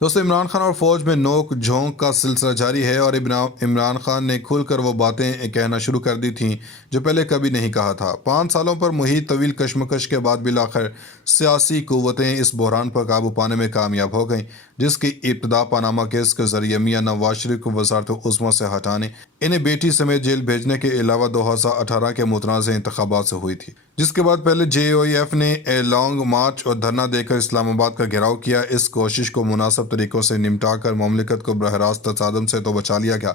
दोस्तों, इमरान खान और फौज में नोक झोंक का सिलसिला जारी है और इमरान खान ने खुलकर वो बातें कहना शुरू कर दी थीं जो पहले कभी नहीं कहा था। 5 सालों पर मुहित तवील कशमकश के बाद बिलाखिर सियासी कुव्वतें इस बहरान पर काबू पाने में कामयाब हो गईं, जिसकी इब्तदा पनामा केस के जरिए मियां नवाज शरीफ को वज़ारत उज़्मा से हटाने, इन्हें बेटी समेत जेल भेजने के अलावा 2018 के मुतनाज़ इंतखाबात से हुई थी, जिसके बाद पहले JOEF ने लॉन्ग मार्च और धरना देकर इस्लामाबाद का घेराव किया। इस कोशिश को मुनासिब तरीक़ों से निपटा कर ममलिकत को बरह रास्त तसादम से तो बचा लिया गया,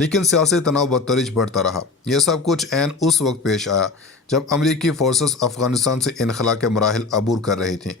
लेकिन सियासी तनाव बदतरीज बढ़ता रहा। यह सब कुछ ऐन उस वक्त पेश आया जब अमरीकी फोर्सेस अफगानिस्तान से इनखला के मराहिल अबूर कर रही थी।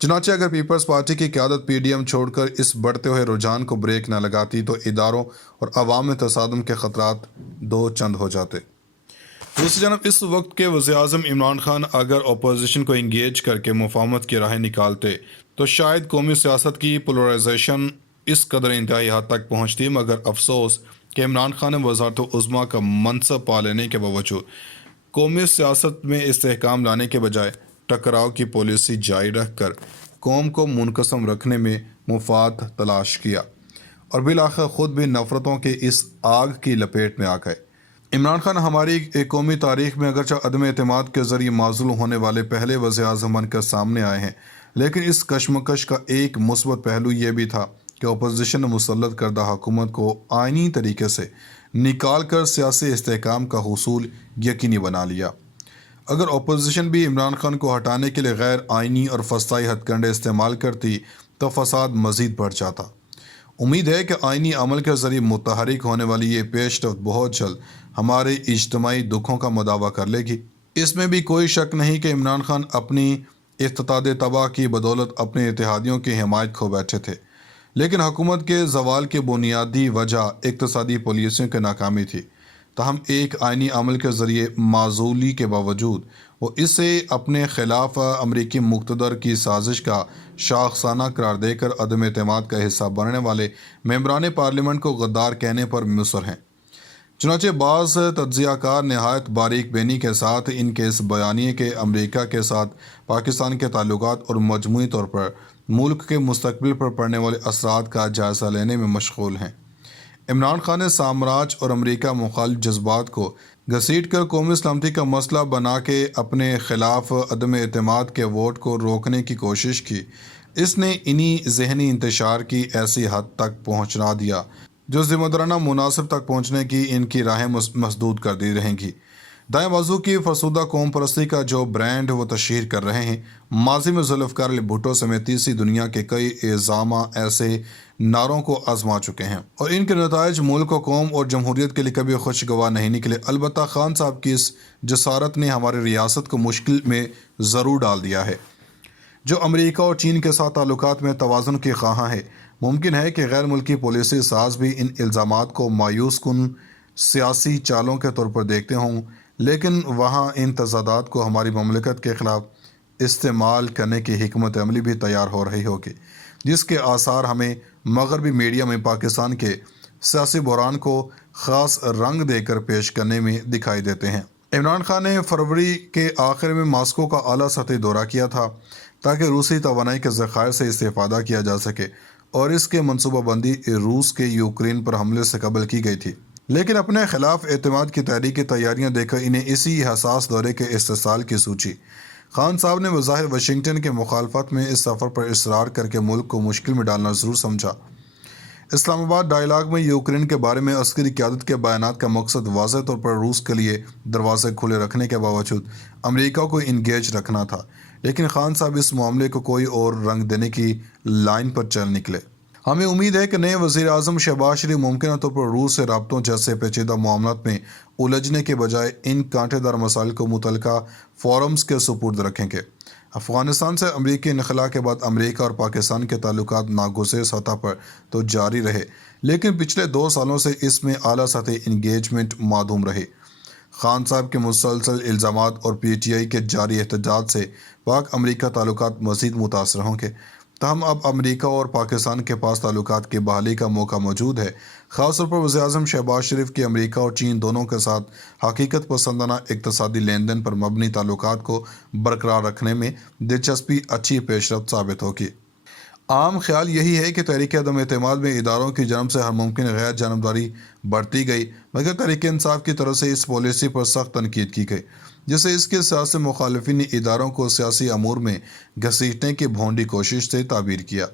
चुनांचे अगर पीपल्स पार्टी की क़यादत PDM छोड़कर इस बढ़ते हुए रुझान को ब्रेक न लगाती तो इदारों और अवाम में तसादम के ख़तरात दो चंद हो जाते। दूसरी जानब इस वक्त के वज़ीर-ए-आज़म इमरान खान अगर अपोजिशन को इंगेज करके मुफाहमत की राहें निकालते तो शायद कौमी सियासत की पोलराइजेशन इस कदर इंतहाई हद तक पहुँचती, मगर अफसोस कि इमरान खान ने वज़ारत उज़्मा का मनसब पा लेने के बावजूद कौमी सियासत में इस्तेहकाम लाने के बजाय टकराव की पॉलिसी जारी रख कर कौम को मुनक़सम रखने में मुफाद तलाश किया और बिलाखिर ख़ुद भी नफ़रतों के इस आग की लपेट में आ गए। इमरान खान हमारी कौमी तारीख में अगरचे अदम एतमाद के ज़रिए माज़ूल होने वाले पहले वज़ीर-ए-आज़म बनकर सामने आए हैं, लेकिन इस कशमकश का एक मुस्बत पहलू ये भी था कि अपोजिशन ने मुसल्लत करदा हुकूमत को आइनी तरीके से निकाल कर सियासी इस्तेहकाम का हुसूल यकीनी बना लिया। अगर अपोजिशन भी इमरान खान को हटाने के लिए गैर आइनी और फसाई हथकंडे इस्तेमाल करती तो फसाद मज़ीद बढ़ जाता। उम्मीद है कि आइनी अमल के ज़रिए मुतहरिक होने वाली ये पेशरफ्त बहुत जल्द हमारे इज्तमाई दुखों का मुदावा कर लेगी। इसमें भी कोई शक नहीं कि इमरान खान अपनी इख्तिताद तबाह की बदौलत अपने इत्तेहादियों की हिमायत खो बैठे थे, लेकिन हुकूमत के ज़वाल की बुनियादी वजह इक़्तिसादी पॉलिसियों की नाकामी थी। तहम एक आइनी अमल के ज़रिए माजूली के बावजूद वो इसे अपने ख़िलाफ़ अमरीकी मुक़्तदर की साजिश का शाखसाना करार देकर अदम एतमाद का हिस्सा बनने वाले मेंबरान पार्लियामेंट को गद्दार कहने पर मुसर हैं। चुनांचे बाज़ तज्ज़ियाकार नहायत बारीक बेनी के साथ इनके इस बयानिए के अमरीका के साथ पाकिस्तान के ताल्लुकात और मजमूई तौर पर मुल्क के मुस्तकबिल पर पड़ने वाले असरात का जायज़ा लेने में मशगूल हैं। इमरान खान ने साम्राज्य और अमरीका मुखालिफ जज्बात को घसीट कर कौमी सलामती का मसला बना के अपने ख़िलाफ़ अदम एतमाद के वोट को रोकने की कोशिश की। इसने इन्हीं जहनी इंतशार की ऐसी हद तक पहुँचा दिया जो ज़िम्मेदाराना मुनासिब तक पहुँचने की इनकी राहें मसदूद कर दी रहेंगी। दाएं बाजू की फरसुदा कौम परस्ती का जो ब्रांड वो तशहीर कर रहे हैं, माजी में जुल्फ़िकार अली भुट्टो समेत तीसरी दुनिया के कई एज़ामा ऐसे नारों को आजमा चुके हैं और इनके नताइज मुल्क व कौम और जमहूरियत के लिए कभी खुशगवार नहीं निकले। अलबत्ता खान साहब की इस जसारत ने हमारी रियासत को मुश्किल में ज़रूर डाल दिया है। जो अमरीका और चीन के साथ ताल्लुकात में तवाज़ुन की ख़्वाहां है, मुमकिन है कि गैर मुल्की पॉलिसी साज भी इन इल्ज़ामात को मायूस कुन सियासी चालों के तौर पर देखते हों, लेकिन वहाँ इन तज़ादात को हमारी ममलिकत के ख़िलाफ़ इस्तेमाल करने की हिकमत अमली भी तैयार हो रही होगी, जिसके आसार हमें मगरबी मीडिया में पाकिस्तान के सियासी बहरान को ख़ास रंग देकर पेश करने में दिखाई देते हैं। इमरान खान ने फरवरी के आखिर में मॉस्को का आला सतही दौरा किया था ताकि रूसी तवानाई के ज़खायर से इस्तेफ़ादा किया जा सके और इसके मनसूबाबंदी रूस के यूक्रेन पर हमले से कबल की गई थी, लेकिन अपने खिलाफ एतमाद की तहरीक की तैयारियां देखकर इन्हें इसी हसास दौरे के इस्तेसाल की सूची। खान साहब ने बज़ाहिर वाशिंगटन के मुखालफत में इस सफ़र पर इसरार करके मुल्क को मुश्किल में डालना ज़रूर समझा। इस्लामाबाद डायलॉग में यूक्रेन के बारे में अस्करी क़यादत के बयानात का मकसद वाज़ेह तौर पर रूस के लिए दरवाजे खुले रखने के बावजूद अमरीका को इंगेज रखना था, लेकिन खान साहब इस मामले को कोई और रंग देने की लाइन पर चल निकले। हमें उम्मीद है कि नए वज़ीर-ए-आज़म शहबाज शरीफ मुमकिन तौर पर रूस से राब्तों जैसे पेचीदा मामलों में उलझने के बजाय इन कांटेदार मसाइल को मुतलका फोरम्स के सुपुर्द रखेंगे। अफ़गानिस्तान से अमरीकी इनखला के बाद अमरीका और पाकिस्तान के ताल्लुकात नागुज़ेर सतह पर तो जारी रहे, लेकिन पिछले 2 सालों से इसमें आला सतही इंगेजमेंट मादूम रहे। खान साहब के मुसलसल इल्ज़ामात और PTI के जारी एहतजाज से पाक अमरीका ताल्लुकात मज़ीद मुतासर होंगे। तहम अब अमरीका और पाकिस्तान के पास ताल्लुकात की बहाली का मौका मौजूद है। ख़ास तौर पर वज़ीर-ए-आज़म शहबाज शरीफ की अमरीका और चीन दोनों के साथ हकीकत पसंदाना इक़्तिसादी लेन देन पर मबनी ताल्लुकात को बरकरार रखने में दिलचस्पी अच्छी पेशरफ्त साबित होगी। عام خیال یہی ہے کہ تحریک عدم اعتماد میں اداروں کی جانب سے ہر ممکن غیر جانبداری برتی گئی، مگر تحریک انصاف کی طرف سے اس پالیسی پر سخت تنقید کی گئی، جس سے اس کے سیاسی مخالفین نے اداروں کو سیاسی امور میں گھسیٹنے کی بھونڈی کوشش سے تعبیر کیا۔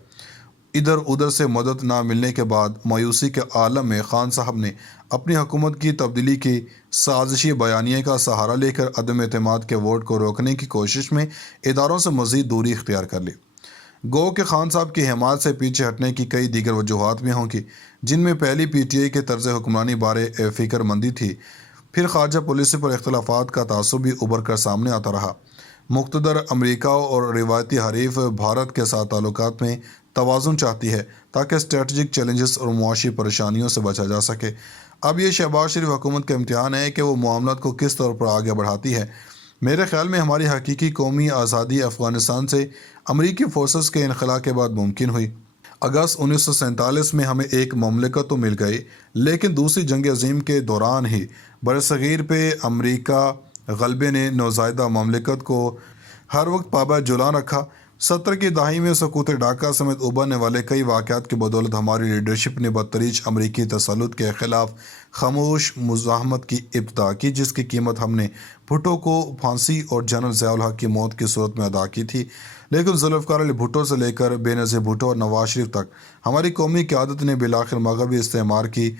ادھر ادھر سے مدد نہ ملنے کے بعد مایوسی کے عالم میں خان صاحب نے اپنی حکومت کی تبدیلی کی سازشی بیانیے کا سہارا لے کر عدم اعتماد کے ووٹ کو روکنے کی کوشش میں اداروں سے مزید دوری اختیار کر لی۔ گو کہ خان صاحب کی حمایت سے پیچھے ہٹنے کی کئی دیگر وجوہات بھی ہوں گی، جن میں پہلی پی ٹی آئی کے طرز حکمرانی بارے فکر مندی تھی، پھر خارجہ پالیسی پر اختلافات کا تعصب بھی ابھر کر سامنے آتا رہا۔ مقتدر امریکہ اور روایتی حریف بھارت کے ساتھ تعلقات میں توازن چاہتی ہے تاکہ اسٹریٹجک چیلنجز اور معاشی پریشانیوں سے بچا جا سکے۔ اب یہ شہباز شریف حکومت کا امتحان ہے کہ وہ معاملات کو کس طور پر آگے بڑھاتی ہے۔ میرے خیال میں ہماری حقیقی قومی آزادی افغانستان سے امریکی فورسز کے انخلا کے بعد ممکن ہوئی۔ اگست 1947 میں ہمیں ایک مملکت تو مل گئی، لیکن دوسری جنگ عظیم کے دوران ہی برصغیر پہ امریکہ غلبے نے نوزائیدہ مملکت کو ہر وقت پابند جولان رکھا۔ 70 کی دہائی میں سقوط ڈھاکہ سمیت ابھرنے والے کئی واقعات کی بدولت ہماری لیڈرشپ نے بدتریج امریکی تسلط کے خلاف خاموش مزاحمت کی ابتدا کی، جس کی قیمت ہم نے بھٹو کو پھانسی اور جنرل ضیاء الحق کی موت کی صورت میں ادا کی تھی۔ لیکن ذوالفقار علی بھٹو سے لے کر بے نظیر بھٹو اور نواز شریف تک ہماری قومی قیادت نے بالآخر مغربی استعمار کی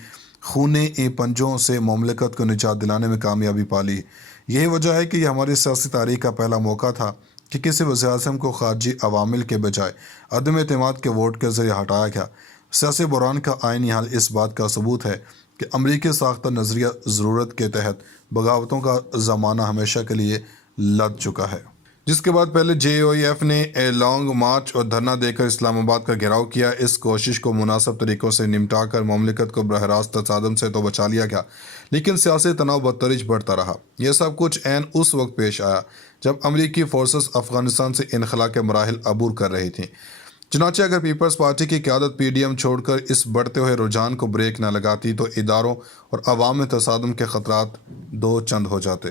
خونے پنجوں سے مملکت کو نجات دلانے میں کامیابی پا لی۔ یہی وجہ ہے کہ یہ ہماری سیاسی تاریخ کا پہلا موقع تھا کہ کسی وزیر اعظم کو خارجی عوامل کے بجائے عدم اعتماد کے ووٹ کے ذریعے ہٹایا گیا۔ سیاسی بحران کا آئینی حل اس بات کا ثبوت ہے کہ امریکی ساختہ نظریہ ضرورت کے تحت بغاوتوں کا زمانہ ہمیشہ کے لیے لد چکا ہے، جس کے بعد پہلے جے او ای ایف نے لانگ مارچ اور دھرنا دے کر اسلام آباد کا گھیراؤ کیا۔ اس کوشش کو مناسب طریقوں سے نمٹا کر مملکت کو براہ راست تصادم سے تو بچا لیا گیا، لیکن سیاسی تناؤ بدترج بڑھتا رہا۔ یہ سب کچھ عین اس وقت پیش آیا جب امریکی فورسز افغانستان سے انخلا کے مراحل عبور کر رہی تھیں۔ چنانچہ اگر پیپلز پارٹی کی قیادت پی ڈی ایم چھوڑ کر اس بڑھتے ہوئے رجحان کو بریک نہ لگاتی تو اداروں اور عوام میں تصادم کے خطرات دو چند ہو جاتے۔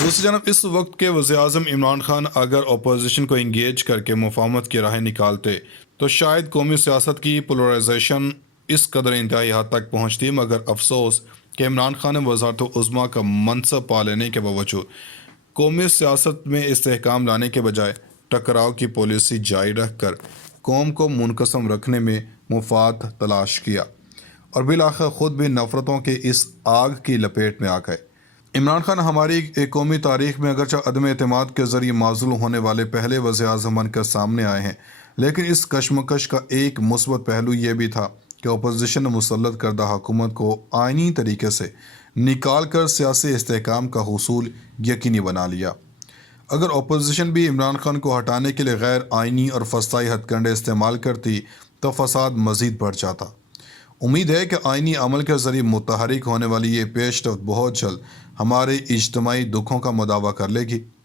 دوسری جانب اس وقت کے وزیر اعظم عمران خان اگر اپوزیشن کو انگیج کر کے مفاہمت کی راہیں نکالتے تو شاید قومی سیاست کی پولرائزیشن اس قدر انتہائی حد تک پہنچتی، مگر افسوس کہ عمران خان نے وزارت عظمیٰ کا منصب پا لینے کے باوجود قومی سیاست میں استحکام لانے کے بجائے ٹکراؤ کی پالیسی جاری رکھ کر قوم کو منقسم رکھنے میں مفاد تلاش کیا اور بالآخر خود بھی نفرتوں کے اس آگ کی لپیٹ میں آ گئے۔ عمران خان ہماری قومی تاریخ میں اگرچہ عدم اعتماد کے ذریعے معزول ہونے والے پہلے وزیر اعظم بن کر سامنے آئے ہیں، لیکن اس کشمکش کا ایک مثبت پہلو یہ بھی تھا کہ اپوزیشن نے مسلط کردہ حکومت کو آئینی طریقے سے نکال کر سیاسی استحکام کا حصول یقینی بنا لیا۔ اگر اپوزیشن بھی عمران خان کو ہٹانے کے لیے غیر آئینی اور فسطائی ہتھ کنڈے استعمال کرتی تو فساد مزید بڑھ جاتا۔ امید ہے کہ آئینی عمل کے ذریعے متحرک ہونے والی یہ پیش رفت بہت جلد ہمارے اجتماعی دکھوں کا مداوع کر لے گی۔